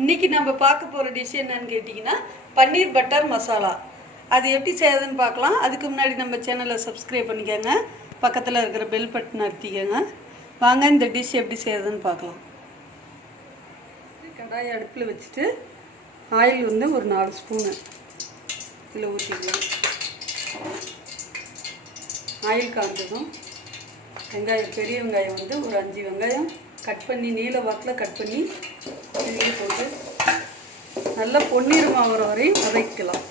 இன்னைக்கு நம்ம பார்க்க போகிற டிஷ் என்னன்னு கேட்டிங்கன்னா பன்னீர் பட்டர் மசாலா. அது எப்படி செய்யறதுன்னு பார்க்கலாம். அதுக்கு முன்னாடி நம்ம சேனலை சப்ஸ்கிரைப் பண்ணிக்கோங்க, பக்கத்தில் இருக்கிற பெல் பட்டன் அழுத்திக்கோங்க. வாங்க இந்த டிஷ் எப்படி செய்யறதுன்னு பார்க்கலாம். கடாயை அடுப்பில் வச்சுட்டு ஆயில் வந்து ஒரு 4 ஸ்பூனு இதில் ஊற்றிக்கலாம். ஆயில் காய்ஞ்சதும் வெங்காயம், பெரிய வெங்காயம் வந்து ஒரு 5 வெங்காயம் கட் பண்ணி நீல வாக்கில் கட் பண்ணி இதிலே போட்டு நல்லா பொன்னிறமாக வர வரையும் வதக்கலாம்.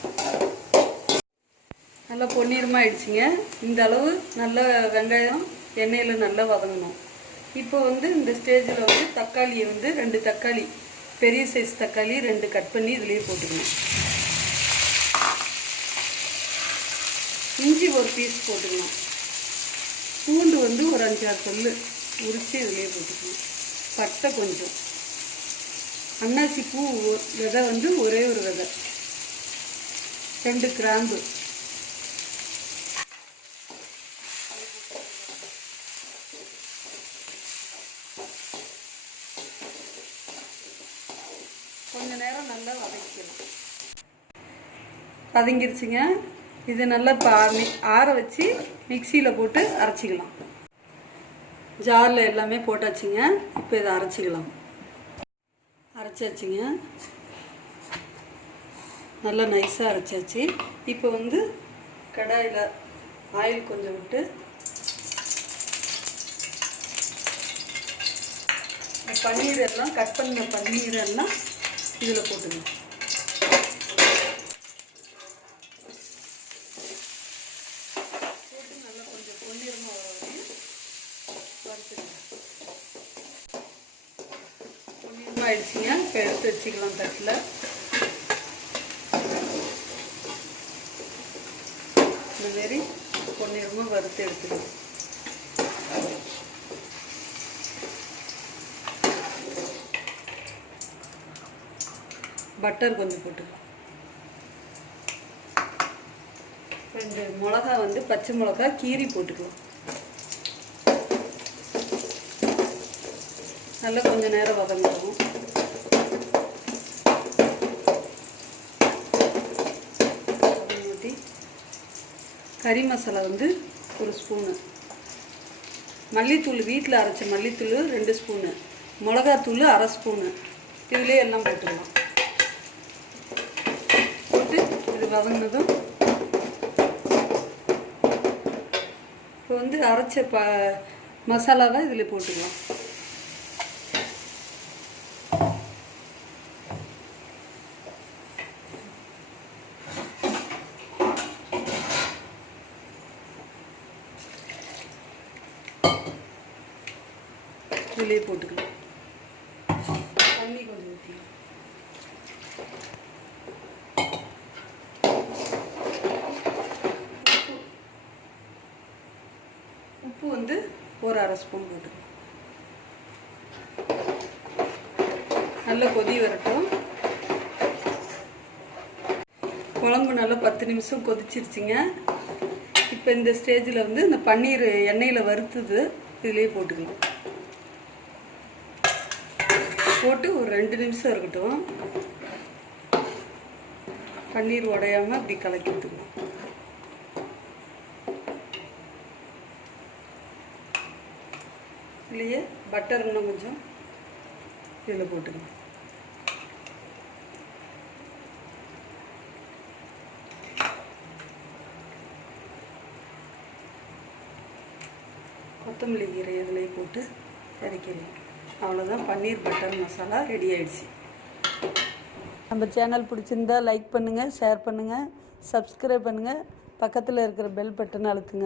நல்லா பொன்னிறமாக ஆயிடுச்சுங்க. இந்த அளவு நல்ல வெங்காயம் எண்ணெயில் நல்லா வதங்கணும். இப்போ வந்து இந்த ஸ்டேஜில் வந்து தக்காளியை வந்து 2 தக்காளி, பெரிய சைஸ் தக்காளி 2 கட் பண்ணி இதிலேயே போட்டுக்கணும். இஞ்சி ஒரு பீஸ் போட்டுக்கலாம். பூண்டு வந்து ஒரு 5-6 பல்லு உரித்து இதிலே போட்டுக்கணும். பட்டை கொஞ்சம், அன்னாசி பூ விதை வந்து ஒரே ஒரு விதை, 2 கிராம்பு, கொஞ்ச நேரம் நல்லா வதக்கிக்கலாம். வதங்கிருச்சுங்க. இது நல்லா ஆற வச்சு மிக்சியில் போட்டு அரைச்சிக்கலாம். ஜாரில் எல்லாமே போட்டாச்சுங்க. இப்போ இதை அரைச்சிக்கலாம். அரைச்சாச்சுங்க, நல்லா நைஸாக அரைச்சாச்சு. இப்போ வந்து கடாயில் ஆயில் கொஞ்சம் விட்டு பன்னீர் எல்லாம் கட் பண்ண பன்னீர் எல்லாம் இதில் போட்டுங்க. போட்டு நல்லா கொஞ்சம் பொன்னிறமாக வர வரையும் வறுத்துங்க. பொன்னிறமாக ஆயிடுச்சுங்க. இப்போ எடுத்து வச்சுக்கலாம் தட்டில். இந்தமாரி பொன்னிறமாக வறுத்து எடுத்துக்கலாம். பட்டர் கொஞ்சம் போட்டுக்கலாம். 2 மிளகா வந்து பச்சை மிளகா கீரி போட்டுக்கலாம். நல்லா கொஞ்சம் நேரம் வதங்கணும். ஊற்றி கறி மசாலா வந்து 1 ஸ்பூனு, மல்லித்தூள் வீட்டில் அரைச்ச மல்லித்தூள் 2 ஸ்பூனு, மிளகாத்தூள் 1/2 ஸ்பூனு இதுலேயே எல்லாம் போட்டுக்கலாம். போட்டு இது வதங்கினதும் இப்போ வந்து அரைச்ச மசாலாவை இதில் போட்டுக்கலாம். இதிலே போட்டுக்கலாம். தண்ணி கொஞ்சம் ஊற்றிக்கலாம். உப்பு வந்து ஒரு 1/2 ஸ்பூன் போட்டுக்கலாம். நல்லா கொதி வரட்டும். குழம்பு நல்லா 10 நிமிஷம் கொதிச்சிருச்சுங்க. இப்போ இந்த ஸ்டேஜில் வந்து இந்த பன்னீர் எண்ணெயில் வறுத்தது இதிலே போட்டுக்கலாம். போட்டு ஒரு 2 நிமிஷம் இருக்கட்டும். பன்னீர் உடையாமல் அப்படி கலக்கி விட்டுக்கலாம். இதுலேயே பட்டர் இன்னும் கொஞ்சம் இதில் போட்டுக்கலாம். கொத்தமல்லி கீரை இதிலே போட்டு இறக்கிடலாம். அவ்வளோதான், பன்னீர் பட்டர் மசாலா ரெடி ஆயிடுச்சு. நம்ம சேனல் பிடிச்சிருந்தா லைக் பண்ணுங்கள், ஷேர் பண்ணுங்கள், சப்ஸ்கிரைப் பண்ணுங்கள், பக்கத்தில் இருக்கிற பெல் பட்டன் அழுத்துங்க.